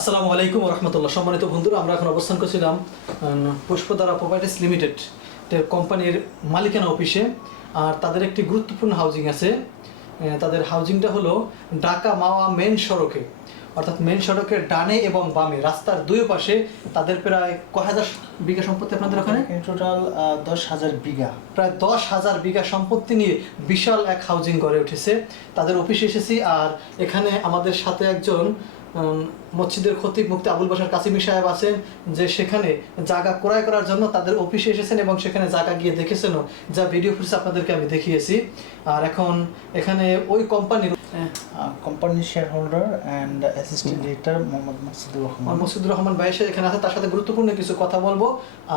আসসালামু আলাইকুম রহমতুল্লাহ সম্মানিত বন্ধুরা আমরা এখন অবস্থান করছিলাম উম, পুষ্পধারা প্রোভাইডার্স লিমিটেড কোম্পানির মালিকানা অফিসে আর তাদের একটি গুরুত্বপূর্ণ হাউজিং আছে। তাদের হাউজিংটা হলো ঢাকা মাওয়া মেন সড়কে। অর্থাৎ মেন সড়কের ডানে এবং বামে রাস্তার দুই পাশে তাদের প্রায় কয় হাজার বিঘা সম্পত্তি আপনাদের ওখানে? টোটাল দশ হাজার বিঘা। প্রায় দশ হাজার বিঘা সম্পত্তি নিয়ে বিশাল এক হাউজিং গড়ে উঠেছে। তাদের অফিসে এসেছি আর এখানে আমাদের সাথে একজন মসজিদের খতিব মুক্তি আবুল বাসার কাসিমি সাহেব আছেন, যে সেখানে জায়গা ক্রয় করার জন্য তাদের অফিসে এসেছেন এবং সেখানে জায়গা গিয়ে দেখেছেন যা ভিডিও ফুটেজ আপনাদেরকে আমি দেখিয়েছি। আর এখন এখানে ওই কোম্পানির কোম্পানির shareholder and assistant director Mohammad Masudur Rahman. Masjidur Rahman ভাই সে এখানে আছে তার সাথে গুরুত্বপূর্ণ কিছু কথা বলব।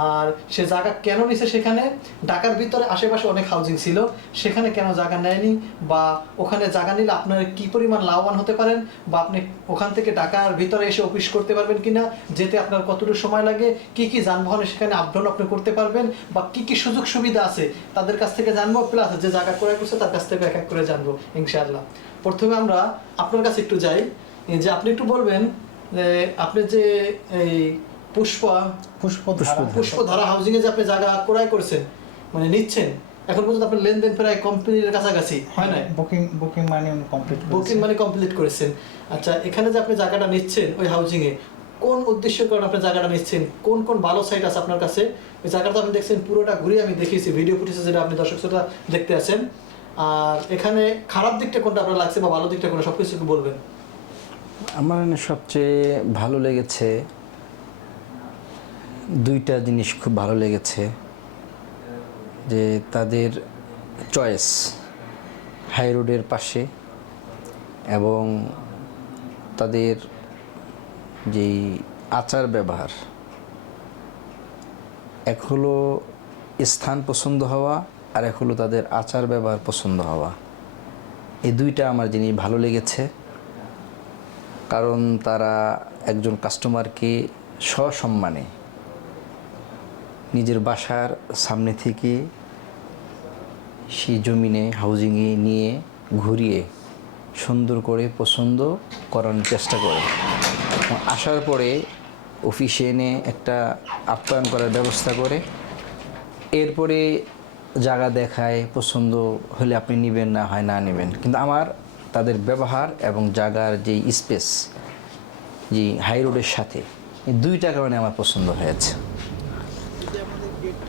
আর সে জায়গা কেন নিছে সেখানে? ঢাকার ভিতরে আশেপাশে অনেক হাউজিং ছিল সেখানে কেন জায়গা নেয়নি? বা ওখানে জায়গা নিলে আপনার কি পরিমাণ লাভবান হতে পারেন? বা আপনি ওখান থেকে ঢাকার ভিতরে এসে অফিস করতে পারবেন কিনা? যেতে আপনার কতটুকু সময় লাগে? কি কি যানবাহনে সেখানে আপডাউন আপনি করতে পারবেন? বা কি কি সুযোগ সুবিধা আছে? তাদের কাছ থেকে জানব প্লাস যে জায়গা ক্রয় করছে তার কাছ থেকে এক এক করে জানব ইনশাআল্লাহ। প্রথমে আমরা আপনার কাছে একটু যাই যে আপনি একটু বলবেন যে আপনি যে এই পুষ্পা পুষ্প পুষ্পধারা। হাউজিং এ যে আপনি জায়গা ক্রয় করছেন মানে নিচ্ছেন এখন পর্যন্ত আপনার লেনদেন প্রায় কোম্পানির কাছাকাছি হয় না বুকিং বুকিং মানে কমপ্লিট বুকিং মানে কমপ্লিট করেছেন। আচ্ছা এখানে যে আপনি জায়গাটা নিচ্ছেন ওই হাউজিং এ কোন উদ্দেশ্য কারণে আপনি জায়গাটা নিচ্ছেন? কোন কোন ভালো সাইট আছে আপনার কাছে? ওই জায়গাটা আপনি দেখছেন পুরোটা ঘুরে আমি দেখিয়েছি ভিডিও ফুটেছে যেটা আপনি দর্শক শ্রোতা দেখতে আছেন। আর এখানে খারাপ দিকটা কোনটা আপনার লাগছে বা ভালো দিকটা কোনটা সব কিছু বলবেন। আমার এখানে সবচেয়ে ভালো লেগেছে, দুইটা জিনিস খুব ভালো লেগেছে, যে তাদের চয়েস হাই রোডের পাশে এবং তাদের যেই আচার ব্যবহার, এক হলো স্থান পছন্দ হওয়া আর এক হলো তাদের আচার ব্যবহার পছন্দ হওয়া। এই দুইটা আমার জিনিস ভালো লেগেছে। কারণ তারা একজন কাস্টমারকে সসম্মানে নিজের বাসার সামনে থেকে সেই জমিনে হাউজিংয়ে নিয়ে ঘুরিয়ে সুন্দর করে পছন্দ করার চেষ্টা করে। আসার পরে অফিসে এনে একটা আপ্যায়ন করার ব্যবস্থা করে। এরপরে জায়গা দেখায় পছন্দ হলে আপনি নেবেন না হয় না নেবেন। কিন্তু আমার তাদের ব্যবহার এবং জায়গার যেই স্পেস যে হাই রোডের সাথে এই দুইটা কারণে আমার পছন্দ হয়েছে।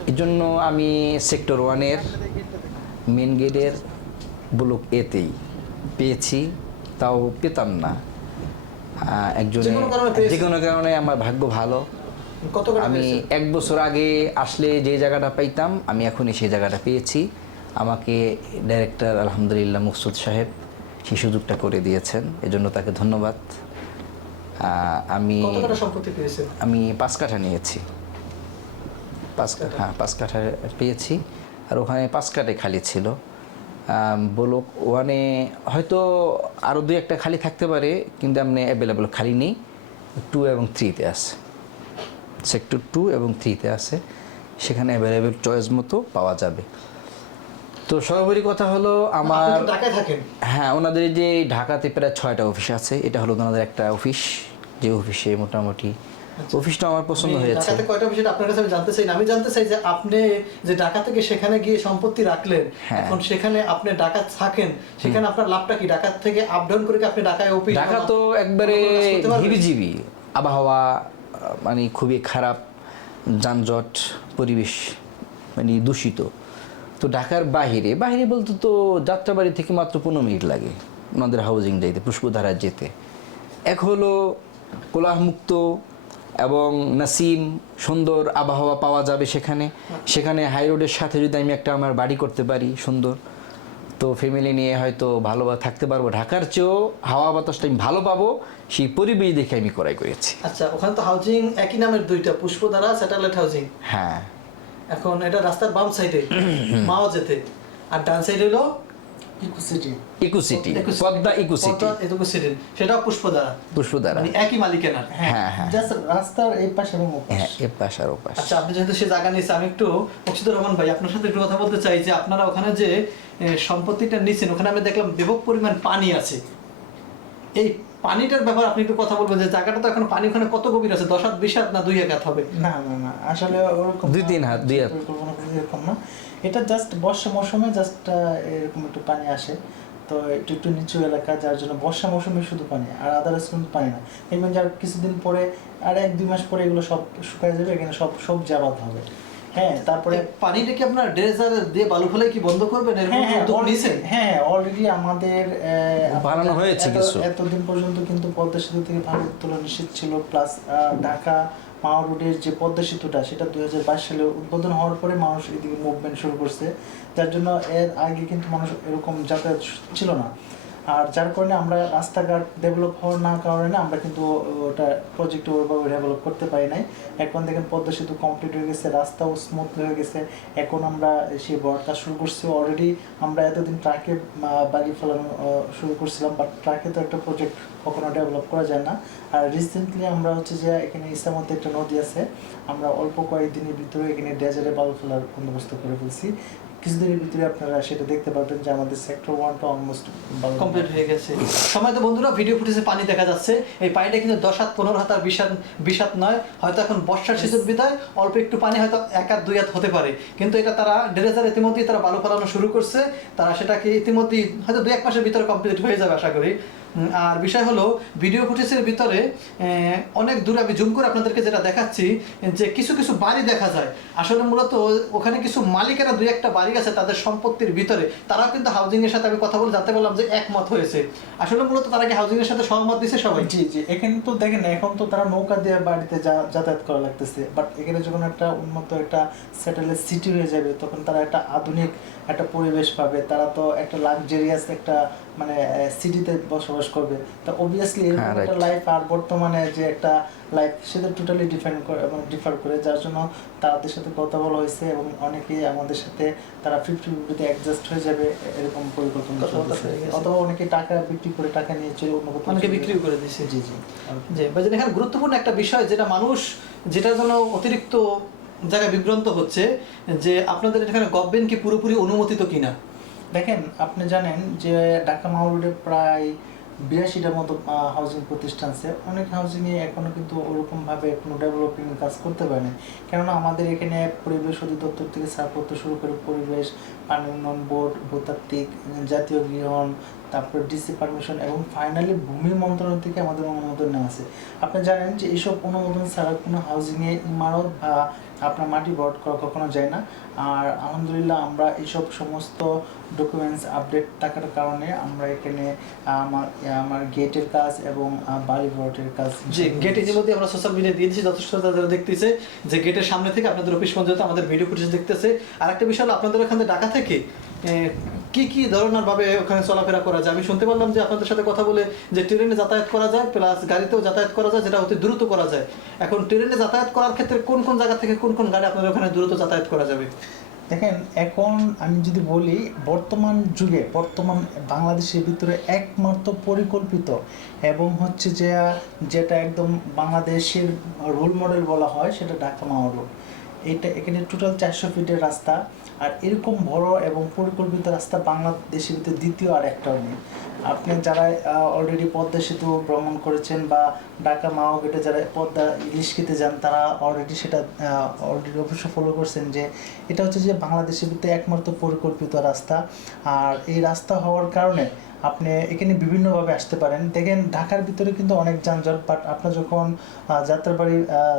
এই জন্য আমি সেক্টর ওয়ানের মেন গেটের ব্লক এতেই পেয়েছি তাও পেতাম না। একজনে যে কোনো কারণে? যে আমার ভাগ্য ভালো। আমি এক বছর আগে আসলে যে জায়গাটা পাইতাম আমি এখনই সেই জায়গাটা পেয়েছি। আমাকে ডাইরেক্টর আলহামদুলিল্লাহ মুকসুদ সাহেব সেই সুযোগটা করে দিয়েছেন এজন্য তাকে ধন্যবাদ। আমি আমি পাঁচ কাঠা নিয়েছি। পাঁচ কাঠা? হ্যাঁ পাঁচ কাঠা পেয়েছি। আর ওখানে পাঁচ কাঠে খালি ছিল। বলো ওখানে হয়তো আরও দুই একটা খালি থাকতে পারে কিন্তু এমনি অ্যাভেলেবল খালি নেই। টু এবং থ্রিতে আছে। সেক্টর টু এবং থ্রিতে আছে সেখানে অ্যাভেলেবেল চয়েস মতো পাওয়া যাবে। তো সর্বোপরি কথা হলো আমার হ্যাঁ ওনাদের যে ঢাকাতে প্রায় ছয়টা অফিস আছে এটা হলো ওনাদের একটা অফিস যে অফিসে মোটামুটি অফিসটা আমার পছন্দ হয়েছে। ঢাকাতে কয়টা বিষয় আপনার কাছে আমি জানতে চাই না। আমি জানতে চাই যে আপনি যে ঢাকা থেকে সেখানে গিয়ে সম্পত্তি রাখলেন হ্যাঁ। এখন সেখানে আপনি ঢাকা থাকেন সেখানে আপনার লাভটা কি? ঢাকা থেকে আপ ডাউন করে আপনি ঢাকায় অফিস ঢাকা তো একবারে হিবিজিবি আবহাওয়া মানে খুবই খারাপ যানজট, পরিবেশ মানে দূষিত। তো ঢাকার বাহিরে বাহিরে বলতে তো যাত্রাবাড়ি থেকে মাত্র পনেরো মিনিট লাগে ওনাদের হাউজিং যাইতে পুষ্পধারায় যেতে। এক হলো কোলাহমুক্ত এবং নাসিম সুন্দর আবহাওয়া পাওয়া যাবে সেখানে। সেখানে হাই রোডের সাথে যদি আমি একটা আমার বাড়ি করতে পারি সুন্দর। তো ফ্যামিলি নিয়ে হয়তো ভালো থাকতে পারব। ঢাকার চেয়েও হাওয়া বাতাসটা আমি ভালো পাবো সেই পরিবেশ দেখে আমি করাই করেছি। আচ্ছা ওখানে তো হাউজিং একই নামের দুইটা পুষ্পধারা স্যাটেলাইট হাউজিং হ্যাঁ। এখন এটা রাস্তার বাম সাইডে মাওয়া যেতে। আর ডান সাইড হলো ইকুসিটি ইকুসিটি পদ্মা ইকুসিটি পদ্মা এটুকু পুষ্পধারা পুষ্পধারা মানে একই মালিকানার হ্যাঁ। হ্যাঁ জাস্ট রাস্তার এই পাশে এবং হ্যাঁ পাশ আর আচ্ছা আপনি যেহেতু সে জায়গা নিয়েছে আমি একটু মুর্শিদুর রহমান ভাই আপনার সাথে একটু কথা বলতে চাই যে আপনারা ওখানে যে সম্পত্তিটা নিচ্ছেন ওখানে আমি দেখলাম ব্যাপক পরিমাণ পানি আছে। এই পানিটার ব্যাপার আপনি একটু কথা বলবেন যে জায়গাটা তো এখন পানি ওখানে কত গভীর আছে? দশ হাত বিশ হাত না দুই হাত হবে? না না না আসলে ওরকম দুই তিন হাত, দুই হাত। এরকম না। এটা জাস্ট বর্ষা মৌসুমে জাস্ট এরকম একটু পানি আসে। তো একটু একটু নিচু এলাকা যার জন্য বর্ষা মৌসুমে শুধু পানি আর আদার্স কিন্তু পানি না। দেখবেন যার কিছুদিন পরে আর এক দুই মাস পরে এগুলো সব শুকায় যাবে এখানে সব সব জাবাদ হবে। হ্যাঁ তারপরে পানিটা কি আপনার ড্রেজার দিয়ে বালু ফেলে কি বন্ধ করবেন? হ্যাঁ হ্যাঁ নিয়েছেন হ্যাঁ অলরেডি আমাদের বানানো হয়েছে কিছু। এতদিন পর্যন্ত কিন্তু পদ্মা সেতু থেকে ভারত তোলা নিষেধ ছিল প্লাস ঢাকা মাওয়া রোডের যে পদ্মা সেতুটা, সেটা দু হাজার বাইশ সালে উদ্বোধন হওয়ার পরে মানুষ এদিকে মুভমেন্ট শুরু করছে। যার জন্য এর আগে কিন্তু মানুষ এরকম যাতায়াত ছিল না। আর যার কারণে আমরা রাস্তাঘাট ডেভেলপ হওয়ার না কারণে আমরা কিন্তু ওটা প্রজেক্ট ওইভাবে ডেভেলপ করতে পারি নাই। এখন দেখেন পদ্মা সেতু কমপ্লিট হয়ে গেছে, রাস্তাও স্মুথ হয়ে গেছে। এখন আমরা সেই কাজ শুরু করছি। অলরেডি আমরা এতদিন ট্রাকে বাগি ফেলানো শুরু করছিলাম বাট ট্রাকে তো একটা প্রজেক্ট কখনো ডেভেলপ করা যায় না। আর রিসেন্টলি আমরা হচ্ছে যে এখানে ইসলামতে একটা নদী আছে, আমরা অল্প কয়েকদিনের ভিতরে এখানে ডেজারে বাল ফেলার বন্দোবস্ত করে ফেলছি। কিছুদিনের ভিতরে আপনারা সেটা দেখতে পাবেন যে আমাদের সেক্টর ওয়ানটা অলমোস্ট কমপ্লিট হয়ে গেছে। সময় তো বন্ধুরা ভিডিও ফুটেজে পানি দেখা যাচ্ছে। এই পানিটা কিন্তু দশ হাত পনেরো হাত আর বিশ হাত বিশ হাত নয়। হয়তো এখন বর্ষার বিদায় অল্প একটু পানি হয়তো এক হাত দুই হাত হতে পারে। কিন্তু এটা তারা ড্রেজার ইতিমধ্যেই তারা বালু ফেলানো শুরু করছে। তারা সেটাকে ইতিমধ্যেই হয়তো দু এক মাসের ভিতরে কমপ্লিট হয়ে যাবে আশা করি। আর বিষয় হলো ভিডিও ফুটেজের ভিতরে অনেক দূরে আমি জুম করে আপনাদেরকে যেটা দেখাচ্ছি, যে কিছু কিছু বাড়ি দেখা যায়। আসলে মূলত ওখানে কিছু মালিকেরা দুই একটা বাড়ি আছে তাদের সম্পত্তির ভিতরে। তারাও কিন্তু হাউজিং এর সাথে আমি কথা বলে জানতে পারলাম যে একমত হয়েছে। আসলে মূলত তারা কি হাউজিং এর সাথে সহমত দিছে সবাই? জি জি, এখানে তো দেখেন, এখন তো তারা নৌকা দিয়ে বাড়িতে যাতায়াত করা লাগতেছে। বাট এখানে যখন একটা উন্নত একটা স্যাটেলাইট সিটি হয়ে যাবে, তখন তারা একটা আধুনিক একটা পরিবেশ পাবে। তারা তো একটা লাক্সারিয়াস একটা মানে সিটিতে বসবাস করবে। তো অবভিয়াসলি এরকম হ্যাঁ, একটা লাইফ আর বর্তমানে যে একটা লাইফ সেটা টোটালি ডিফারেন্ট করে এবং ডিফার করে। যার জন্য তাদের সাথে কথা বলা হয়েছে এবং অনেকেই আমাদের সাথে তারা ফিফটি ফিফটিতে অ্যাডজাস্ট হয়ে যাবে এরকম পরিকল্পনা। অথবা অনেকে টাকা বিক্রি করে টাকা নিয়ে চলে অন্য কোথাও অনেকে চলে বিক্রিও করে দিছে। জি জি। বাজেন এখানে গুরুত্বপূর্ণ একটা বিষয় যেটা মানুষ যেটা জন্য অতিরিক্ত জায়গায় বিভ্রান্ত হচ্ছে যে আপনাদের এখানে গভর্নমেন্ট কি পুরোপুরি অনুমোদিত কিনা? দেখেন, আপনি জানেন যে ঢাকা মাহরুডে প্রায় বিরাশিটার মতো হাউজিং প্রতিষ্ঠান আছে। অনেক হাউজিংয়ে এখনও কিন্তু ওরকমভাবে কোনো ডেভেলপিং কাজ করতে পারেনি। কেননা আমাদের এখানে পরিবেশ অধিদপ্তর থেকে ছাড়পত্র শুরু করে পরিবেশ পানি বোর্ড, ভূতাত্ত্বিক, জাতীয় গৃহণ, তারপর ডিসি পারমিশন এবং ফাইনালি ভূমি মন্ত্রণালয় থেকে আমাদের অনুমোদন নেওয়া আছে। আপনি জানেন যে এইসব অনুমোদন ছাড়া কোনো হাউজিংয়ে ইমারত বা আপনার মাটি ভরাট করা কখনো যায় না। আর আলহামদুলিল্লাহ আমরা এইসব সমস্ত ডকুমেন্টস আপডেট থাকার কারণে আমরা এখানে আমার আমার গেটের কাজ এবং বাড়ি ভরাটের কাজ যে গেট ইতিমধ্যে আমরা সোশ্যাল মিডিয়া দিয়ে দিচ্ছি যথেষ্ট তারা দেখতেছে যে গেটের সামনে থেকে আপনাদের অফিস পর্যন্ত আমাদের ভিডিও ফুটেজ দেখতেছে। আর একটা বিষয় হলো, আপনাদের ওখানে ঢাকা থেকে কি কি ধরনের ভাবে ওখানে চলাফেরা করা যায়? আমি শুনতে পারলাম যে আপনাদের সাথে কথা বলে যে ট্রেনে যাতায়াত করা যায় প্লাস গাড়িতেও যাতায়াত করা যায়, যেটা অতি দ্রুত করা যায়। এখন ট্রেনে যাতায়াত করার ক্ষেত্রে কোন কোন জায়গা থেকে কোন কোন গাড়ি আপনাদের ওখানে দ্রুত যাতায়াত করা যাবে? দেখেন, এখন আমি যদি বলি, বর্তমান যুগে, বর্তমান বাংলাদেশের ভিতরে একমাত্র পরিকল্পিত এবং হচ্ছে যে, যেটা একদম বাংলাদেশের রোল মডেল বলা হয়, সেটা ঢাকা মাওয়া রোড এটা এখানে টোটাল চারশো ফিটের রাস্তা। আর এরকম বড় এবং পরিকল্পিত রাস্তা বাংলাদেশের দ্বিতীয় আর একটাও নেই। যারা অলরেডি পদ্মা সেতু ভ্রমণ করেছেন বা ঢাকা মাওয়া গেটে যারা পদ্মা ইলিশ খেতে যান, তারা অলরেডি সেটা অলরেডি অবশ্যই ফলো করছেন যে এটা হচ্ছে যে বাংলাদেশের ভিতরে একমাত্র পরিকল্পিত রাস্তা। আর এই রাস্তা হওয়ার কারণে আপনি এখানে বিভিন্নভাবে আসতে পারেন। দেখেন, ঢাকার ভিতরে কিন্তু অনেক যানজট বাট আপনার যখন যাত্রাবাড়ি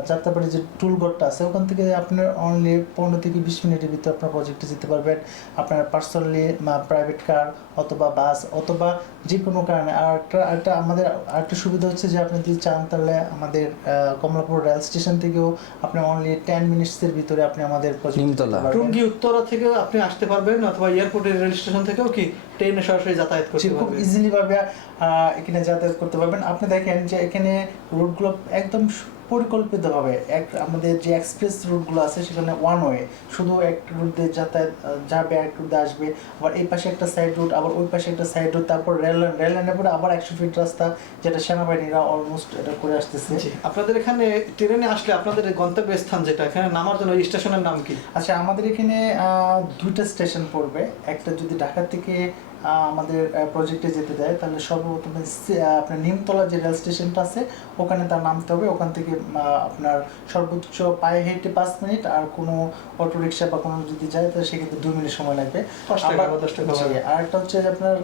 যাত্রাবাড়ির যে টুলগড়টা আছে, ওখান থেকে আপনার অনলি পনেরো থেকে বিশ মিনিটের ভিতরে আপনার প্রজেক্টে যেতে পারবেন। আপনার পার্সোনালি প্রাইভেট কার অথবা বাস অথবা যে কোনো কারণে। আর একটা একটা আমাদের আরেকটা সুবিধা হচ্ছে যে আপনি যদি চান তাহলে আমাদের কমলাপুর রেল স্টেশন থেকেও আপনি অনলি টেন মিনিটসের ভিতরে আপনি আমাদের। টুঙ্গি উত্তরা থেকে আপনি আসতে পারবেন অথবা এয়ারপোর্টের রেল স্টেশন থেকেও কি ট্রেনে সরাসরি যাতায়াত করতে খুব ইজিলি ভাবে এখানে যাতায়াত করতে পারবেন। আপনি দেখেন যে এখানে রোডগুলো একদম পরিকল্পিতভাবে এক আমাদের যে এক্সপ্রেস রুটগুলো আছে সেখানে ওয়ান ওয়ে শুধু এক রুট দিয়ে যাতায়াত যাবে এক রুট দিয়ে আসবে আবার এই পাশে একটা সাইড রুট আবার ওই পাশে একটা সাইড রুট তারপর রেল রেল লাইনের পরে আবার একশো ফিট রাস্তা যেটা সেনাবাহিনীরা অলমোস্ট এটা করে আসতেছে। আপনাদের এখানে ট্রেনে আসলে আপনাদের এই গন্তব্য স্থান যেটা এখানে নামার জন্য স্টেশনের নাম কি? আচ্ছা আমাদের এখানে দুইটা স্টেশন পড়বে একটা যদি ঢাকা থেকে আমাদের প্রজেক্টে যেতে দেয় তাহলে সর্বপ্রথমে আপনার নিমতলা যে রেল স্টেশনটা আছে ওখানে তার নামতে হবে। ওখান থেকে আপনার সর্বোচ্চ পায়ে হেঁটে পাঁচ মিনিট আর কোনো অটো রিক্সা বা কোনো যদি যায় তাহলে সেক্ষেত্রে দুই মিনিট সময় লাগবে। আর একটা হচ্ছে যে আপনার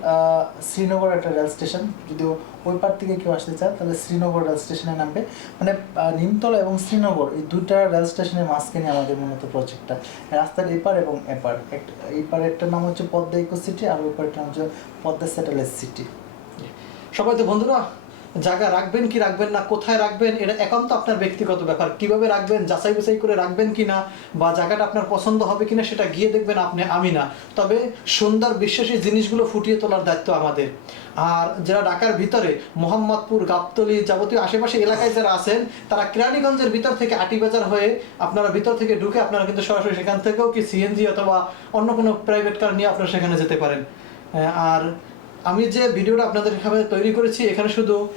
শ্রীনগর একটা রেল স্টেশন। যদিও ওই পার থেকে কেউ আসতে চায় তাহলে শ্রীনগর রেল স্টেশনে নামবে। মানে নিমতলা এবং শ্রীনগর এই দুইটা রেল স্টেশনের মাঝখানে আমাদের মূলত প্রজেক্টটা রাস্তার এপার এবং এপার। একটা এই পারে একটা নাম হচ্ছে পদ্মা ইকো সিটি আর ওই পারের নাম হচ্ছে পদ্মা স্যাটেলাইট সিটি সবাই তো বন্ধুরা জায়গা রাখবেন কি রাখবেন না, কোথায় রাখবেন, এটা একান্ত আপনার ব্যক্তিগত ব্যাপার। কীভাবে রাখবেন, যাচাই বাছাই করে রাখবেন কি না, বা জায়গাটা আপনার পছন্দ হবে কিনা সেটা গিয়ে দেখবেন আপনি, আমি না। তবে সুন্দর বিশ্বাসী জিনিসগুলো ফুটিয়ে তোলার দায়িত্ব আমাদের। আর যারা ঢাকার ভিতরে, মোহাম্মদপুর, গাবতলি যাবতীয় আশেপাশে এলাকায় যারা আছেন, তারা কেরানীগঞ্জের ভিতর থেকে আটিবাজার হয়ে আপনারা ভিতর থেকে ঢুকে আপনারা কিন্তু সরাসরি সেখান থেকেও কি সিএনজি অথবা অন্য কোনো প্রাইভেট কার নিয়ে আপনারা সেখানে যেতে পারেন। আর আমি যে ভিডিওটা আপনাদের এখানে তৈরি করেছি এখানে শুধু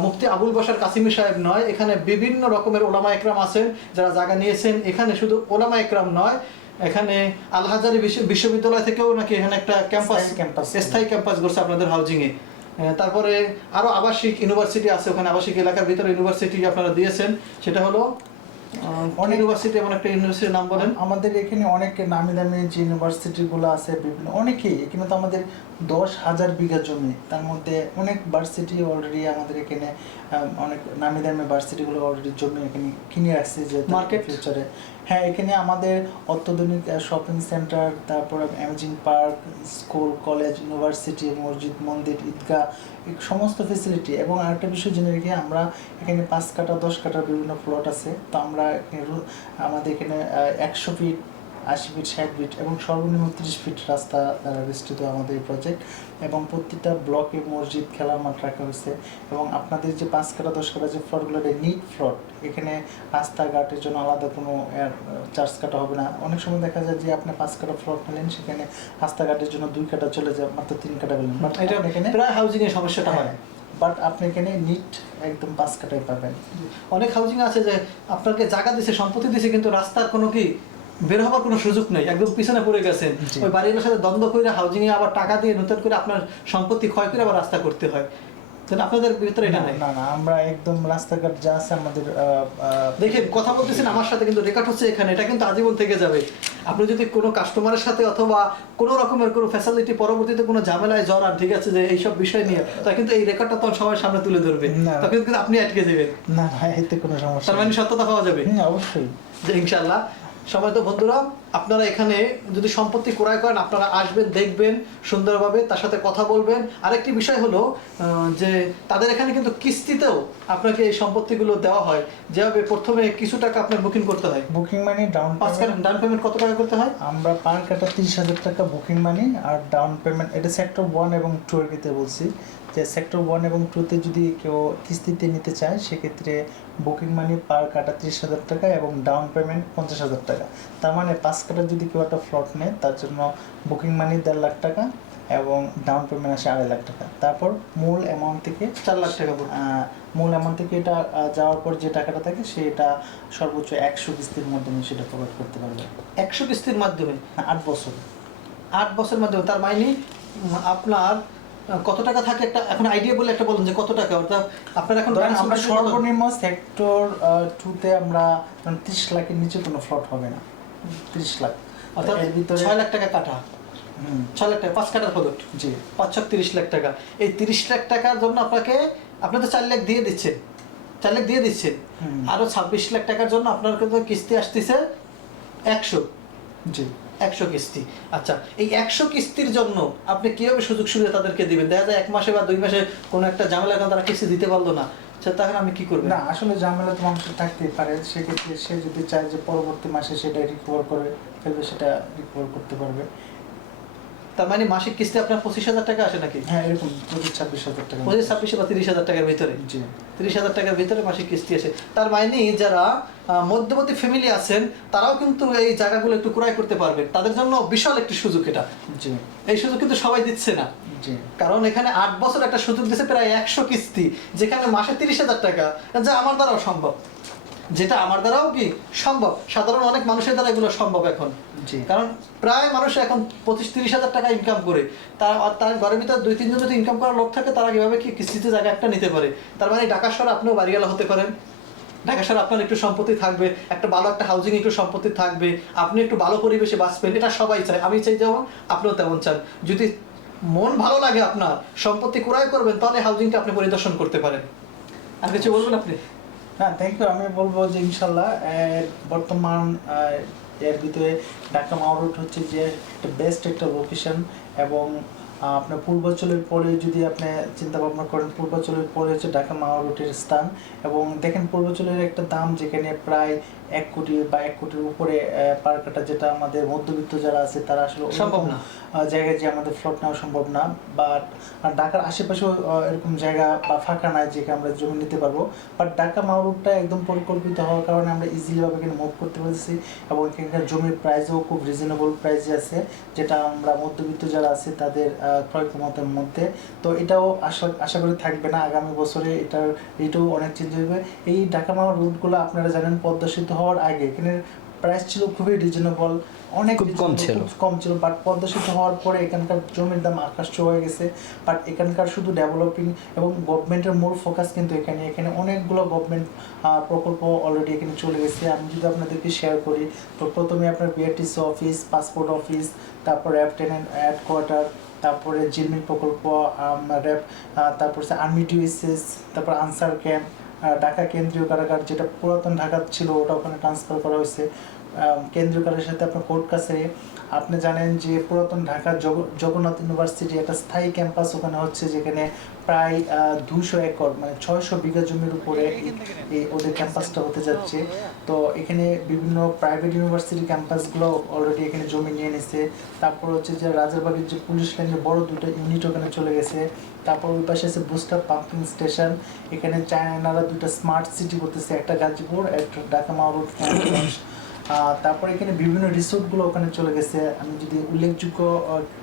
মুফতি আবুল বাসার কাসিমি সাহেব নয় এখানে বিভিন্ন রকমের ওলামা একরাম আছেন যারা জায়গা নিয়েছেন। এখানে শুধু ওলামা একরাম নয় এখানে আলহাজারি বিশ্ব- বিশ্ববিদ্যালয় থেকেও নাকি এখানে একটা ক্যাম্পাস ক্যাম্পাস। স্থায়ী ক্যাম্পাস করছে আপনাদের হাউজিং এ। তারপরে আরও আবাসিক ইউনিভার্সিটি আছে ওখানে আবাসিক এলাকার ভিতরে ইউনিভার্সিটি আপনারা দিয়েছেন। সেটা হলো অনেক- ইউনিভার্সিটি এমন একটা ইউনিভার্সিটির নাম বলেন। আমাদের এখানে অনেক নামি দামি যে ইউনিভার্সিটিগুলো আছে বিভিন্ন অনেকেই এখানে তো আমাদের দশ হাজার বিঘা জমি। তার মধ্যে অনেক ভার্সিটি অলরেডি আমাদের এখানে অনেক নামি দামি ভার্সিটিগুলো অলরেডি জমি এখানে কিনে আসছে যে মার্কেট ফিউচারে হ্যাঁ এখানে আমাদের অত্যাধুনিক শপিং সেন্টার তারপর amazing park school college university মসজিদ, মন্দির, ঈদগাহ সমস্ত ফেসিলিটি এবং আরেকটা বিষয় জেনে রেখে আমরা এখানে পাঁচ কাটা দশ কাটার বিভিন্ন প্লট আছে। তো আমরা আমাদের এখানে একশো ফিট আশি ফিট ষাট ফিট এবং সর্বনিম্ন ত্রিশ ফিট রাস্তা দ্বারা বেষ্টিত আমাদের এই প্রজেক্ট এবং প্রতিটা ব্লকে মসজিদ খেলার মাঠ রাখা হয়েছে এবং আপনাদের যে পাঁচ কাটা দশ কাটা যে ফ্লটগুলো নিট ফ্লট এখানে রাস্তাঘাটের জন্য আলাদা কোনো চার্জ কাটা হবে না। অনেক সময় দেখা যায় যে আপনি পাঁচ কাটা ফ্লট নিলেন সেখানে রাস্তাঘাটের জন্য দুই কাটা চলে যায় মাত্র তিন কাটা পেলেন বাট এটা এখানে প্রায় হাউজিং এর সমস্যাটা হয়। বাট আপনি এখানে নিট একদম পাঁচ কাটাই পাবেন। অনেক হাউজিং আছে যে আপনাকে জায়গা দিছে সম্পত্তি দিছে কিন্তু রাস্তার কোনো কি বের হবার কোনো সুযোগ নেই একদম পিছনে পড়ে গেছেন। ওই বাড়ির সাথে দ্বন্দ্ব করে হাউজিং এ আবার টাকা দিয়ে নতুন করে আপনার সম্পত্তি ক্ষয় করে আবার রাস্তা করতে হয়। তাহলে আপনাদের ভিতরে এটা না না না আমরা একদম রাস্তাঘাট যা আছে আমাদের আহ, আহ, দেখেন কথা বলতেছেন আমার সাথে কিন্তু রেকর্ড হচ্ছে এখানে এটা কিন্তু আজীবন থেকে যাবে। আপনি যদি কোনো কাস্টমারের সাথে অথবা কোনো রকমের কোনো ফ্যাসিলিটি পরবর্তীতে কোনো ঝামেলায় জড়ান ঠিক আছে যে এইসব বিষয় নিয়ে তা কিন্তু এই রেকর্ডটা তখন সবার সামনে তুলে ধরবে। না। তখন কিন্তু আপনি আটকে না না এতে কোনো সমস্যা তার মানে সত্যতা পাওয়া যাবে। হুম, অবশ্যই। ইনশাল্লাহ সবাই তো বন্ধুরা আপনারা এখানে যদি সম্পত্তি ক্রয় করেন আপনারা আসবেন দেখবেন সুন্দরভাবে তার সাথে কথা বলবেন। আরেকটি বিষয় হলো যে তাদের এখানে কিন্তু কিস্তিতেও আপনাকে এই সম্পত্তিগুলো দেওয়া হয়। যেভাবে প্রথমে কিছু টাকা আপনার বুকিং করতে হয়। Booking money down down payment কত টাকা করতে হয়? আমরা পার কাটা তিরিশ হাজার টাকা বুকিং মানি আর ডাউন পেমেন্ট এটা সেক্টর ওয়ান এবং টু এর বলছি। যে সেক্টর ওয়ান এবং টুতে যদি কেউ কিস্তিতে নিতে চায় সেক্ষেত্রে বুকিং মানি পার কাটা তিরিশ হাজার টাকা এবং ডাউন পেমেন্ট পঞ্চাশ হাজার টাকা। তার মানে পাঁচ কাটা যদি কেউ একটা ফ্লট নেয় তার জন্য বুকিং মানি দেড় লাখ টাকা এবং ডাউন পেমেন্ট আসে আড়াই লাখ টাকা। তারপর মূল অ্যামাউন্ট থেকে চার লাখ টাকা। মূল অ্যামাউন্ট থেকে এটা যাওয়ার পর যে টাকাটা থাকে সেটা সর্বোচ্চ একশো কিস্তির মাধ্যমে সেটা প্রোভাইড করতে পারবে। একশো কিস্তির মাধ্যমে? আট বছর। আট বছরের মাধ্যমে তার মানে আপনার কত টাকা থাকে একটা এখন আইডিয়া বলে একটা বলুন যে কত টাকা অর্থাৎ আপনার এখন আমরা সর্বনিম্ন সেক্টর টুতে আমরা ত্রিশ লাখের নিচে কোনো ফ্লট হবে না। ত্রিশ লাখ। অর্থাৎ এর ভিতরে ছয় লাখ টাকা কাটা। হুম, ছয় লাখ টাকা পাঁচ কাটার প্রদত্ত জি। পাঁচ ছক তিরিশ লাখ টাকা। এই তিরিশ লাখ টাকার জন্য আপনাকে আপনি তো চার লাখ দিয়ে দিচ্ছেন। চার লাখ দিয়ে দিচ্ছেন। হুম। আরও ছাব্বিশ লাখ টাকার জন্য আপনার কিন্তু কিস্তি আসতেছে একশো। জি। একশো কিস্তি। আচ্ছা এই একশো কিস্তির জন্য আপনি কীভাবে সুযোগ সুবিধা তাদেরকে দিবেন? দেখা যায় এক মাসে বা দুই মাসে কোনো একটা ঝামেলা কারণ তারা কিস্তি দিতে পারল না। তাহলে তখন আমি কি করব না, আসলে ঝামেলা তো মানুষের থাকতেই পারে। সেক্ষেত্রে সে যদি চায় যে পরবর্তী মাসে সেটা রিকভার করে ফেলবে, সেটা রিকভার করতে পারবে। তার মানে মাসিক কিস্তি আপনার পঁচিশ হাজার টাকা আসে নাকি? হ্যাঁ এরকম পঁচিশ ছাব্বিশ হাজার টাকা পঁচিশ ছাব্বিশ বা তিরিশ হাজার টাকার ভিতরে? জি। তিরিশ হাজার টাকার ভিতরে মাসিক কিস্তি আসে। তার মানে যারা মধ্যবর্তী ফ্যামিলি আছেন তারাও কিন্তু এই জায়গাগুলো একটু ক্রয় করতে পারবে। তাদের জন্য বিশাল একটি সুযোগ এটা। জি। এই সুযোগ কিন্তু সবাই দিচ্ছে না। কারণ এখানে আট বছর একটা সুযোগ দিচ্ছে প্রায় একশো কিস্তি যেখানে মাসে তিরিশ হাজার টাকা যা আমার দ্বারাও সম্ভব। যেটা আমার দ্বারাও কি সম্ভব? সাধারণ অনেক মানুষের দ্বারা এগুলো সম্ভব এখন। জি। কারণ প্রায় মানুষ এখন পঁচিশ, তিরিশ হাজার টাকা ইনকাম করে। তার তার ঘরের ভিতরে দুই, তিনজন যদি ইনকাম করার লোক থাকে, তারা কীভাবে কি কিস্তিতে জায়গা একটা নিতে পারে? তার মানে ঢাকা শহরে আপনিও বাড়িওয়ালা হতে পারেন। ঢাকা শহরে আপনার একটু সম্পত্তি থাকবে, একটা ভালো একটা হাউজিং একটু সম্পত্তি থাকবে, আপনি একটু ভালো পরিবেশে বাঁচবেন, এটা সবাই চায়। আমি চাই যেমন, আপনিও তেমন চান। যদি মন ভালো লাগে আপনার, সম্পত্তি ক্রয় করবেন, তাহলে হাউজিংটা আপনি পরিদর্শন করতে পারেন। আর কিছু বলবেন আপনি? না থ্যাংক ইউ আমি বলব যে ইনশাল্লাহ বর্তমান এর ভিতরে ঢাকা মাওরুট হচ্ছে যে একটা বেস্ট একটা লোকেশন এবং আপনার পূর্বাঞ্চলের পরে যদি আপনি চিন্তা ভাবনা করেন, পূর্বাঞ্চলের পরে হচ্ছে ঢাকা মাওরুটের স্থান এবং দেখেন পূর্বাঞ্চলের একটা দাম যেখানে প্রায় এক কোটি বা এক কোটির উপরে পার কাটা যেটা আমাদের মধ্যবিত্ত যারা আছে তারা আসলে সম্ভব না। জায়গায় যে আমাদের ফ্লট নেওয়া সম্ভব না। বাট ঢাকার আশেপাশেও এরকম জায়গা বা ফাঁকা নাই যেখানে আমরা জমি নিতে পারব। বাট ঢাকা মাউরুটটা একদম পরিকল্পিত হওয়ার কারণে আমরা ইজিলি ভাবে এখানে মুভ করতে পারছি এবং এখানকার জমির প্রাইসও খুব রিজনেবল প্রাইসে আছে যেটা আমরা মধ্যবিত্ত যারা আছে তাদের ক্রয় ক্ষমতার মধ্যে। তো এটাও আশা আশা করি থাকবে না। আগামী বছরে এটার এটাও অনেক চেঞ্জ হবে এই ঢাকা মাউর রুটগুলো আপনারা জানেন পদ্মা সেতু হওয়ার আগে এখানে প্রাইস ছিল খুবই রিজনেবল অনেক কম ছিল। কম ছিল বাট পদ্মা সেতু হওয়ার পরে এখানকার জমির দাম আকাশ হয়ে গেছে বাট এখানকার শুধু ডেভেলপিং এবং গভর্নমেন্টের মূল ফোকাস কিন্তু এখানে এখানে অনেকগুলো গভর্নমেন্ট প্রকল্প অলরেডি এখানে চলে গেছে আমি যদি আপনাদেরকে শেয়ার করি তো প্রথমে আপনার বিআরটিসি অফিস পাসপোর্ট অফিস তারপর লেফটেন্যান্ট হেডকোয়ার্টার তারপরে জিলমিন প্রকল্প র্যাব তারপর আর্মি ডিউএসএস তারপর আনসার ক্যাম্প ঢাকা কেন্দ্রীয় কারাগার যেটা পুরাতন ঢাকা ছিল ওটা ওখানে ট্রান্সফার করা হয়েছে। আম, কেন্দ্রীয় কারাগারের সাথে আপনার কোর্ট কাছারি আপনি জানেন যে পুরাতন ঢাকা জগ- জগন্নাথ ইউনিভার্সিটি একটা স্থায়ী ক্যাম্পাস ওখানে হচ্ছে যেখানে প্রায় দুশো একর মানে ছয়শো বিঘা জমির উপরে এই- ওদের ক্যাম্পাসটা হতে যাচ্ছে। তো এখানে বিভিন্ন প্রাইভেট ইউনিভার্সিটি ক্যাম্পাসগুলো অলরেডি এখানে জমি নিয়ে নিছে। তারপর হচ্ছে যে রাজারবাগের যে পুলিশ লাইনের বড় দুটো ইউনিট ওখানে চলে গেছে। তারপর ওই পাশে আছে বুস্টার পাম্পিং স্টেশন এখানে চায়নারা দুটো স্মার্ট সিটি করতেছে একটা গাজীপুর একটা ঢাকা আহ, তারপর এখানে বিভিন্ন রিসোর্টগুলো ওখানে চলে গেছে। আমি যদি উল্লেখযোগ্য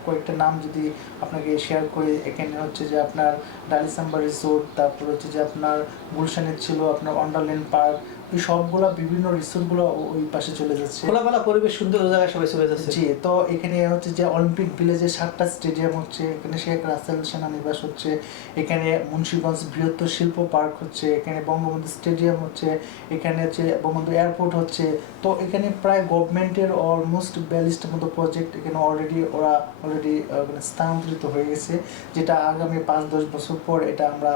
কয়েকটা নাম যদি আপনাকে শেয়ার করি, এখানে হচ্ছে যে আপনার ডালিসাম্বার রিসোর্ট, তারপর হচ্ছে যে আপনার গুলশানের ছিল, আপনার অন্ডারল্যান্ড পার্ক এই সবগুলো বিভিন্ন রিসোর্টগুলো ও- ওই পাশে চলে যাচ্ছে। খোলামেলা পরিবেশ সুন্দর জায়গায় সবাই চলে যাচ্ছে। জি তো এখানে হচ্ছে যে অলিম্পিক ভিলেজে সাতটা স্টেডিয়াম হচ্ছে এখানে শেখ রাসেল সেনানিবাস হচ্ছে এখানে মুন্সিগঞ্জ বৃহত্তর শিল্প পার্ক হচ্ছে এখানে বঙ্গবন্ধু স্টেডিয়াম হচ্ছে এখানে হচ্ছে বঙ্গবন্ধু এয়ারপোর্ট হচ্ছে। তো এখানে প্রায় গভর্নমেন্টের অলমোস্ট বিয়াল্লিশটার মতো প্রজেক্ট এখানে অলরেডি ওরা অলরেডি স্থানান্তরিত হয়ে গেছে যেটা আগামী পাঁচ দশ বছর পর এটা আমরা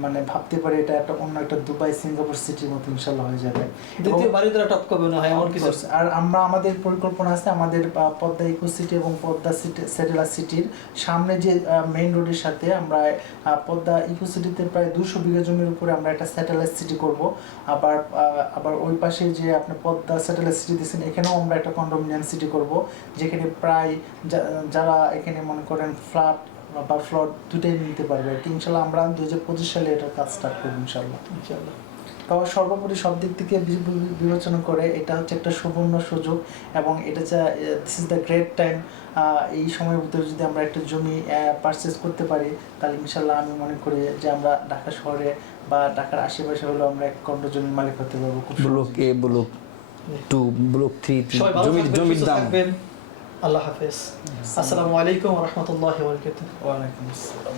মানে ভাবতে পারি এটা একটা অন্য একটা দুবাই সিঙ্গাপুর সিটির মতো ইনশাল্লাহ হয়ে যাবে। দ্বিতীয় বাড়ি দ্বারা টপ না হয়? এমন কিছু আর আমরা আমাদের পরিকল্পনা আছে আমাদের পদ্মা ইকো সিটি এবং পদ্মা সিটি স্যাটেলাইট সিটির সামনে যে মেইন রোডের সাথে আমরা পদ্মা ইকো সিটিতে প্রায় দুশো বিঘা জমির উপরে আমরা একটা স্যাটেলাইট সিটি করব। আবার আবার ওই পাশে যে আপনি পদ্মা স্যাটেলাইট সিটি দিচ্ছেন এখানেও আমরা একটা কন্ডোমিনিয়াম সিটি করব যেখানে প্রায় যারা এখানে মনে করেন ফ্ল্যাট বা ফ্লট দুটাই নিতে পারবে। আর কি ইনশাল্লাহ আমরা দু হাজার পঁচিশ সালে এটার কাজ স্টার্ট করব ইনশাল্লাহ ইনশাআল্লাহ। তো সর্বোপরি সব দিক থেকে বিবেচনা করে এটা হচ্ছে একটা সুবর্ণ সুযোগ এবং এটা যা this is the great time এই সময়ের ভিতরে যদি আমরা একটা জমি পারচেস করতে পারি তাহলে ইনশাল্লাহ আমি মনে করি যে আমরা ঢাকা শহরে বা ঢাকার আশেপাশে হলেও আমরা এক খণ্ড জমির মালিক হতে পারব খুব block A block two block three জমির জমির দাম। আল্লাহ হাফেজ। আসসালামু আলাইকুম রহমতুল্লাহ বরকাতুহ। ওয়ালাইকুম আসসালাম।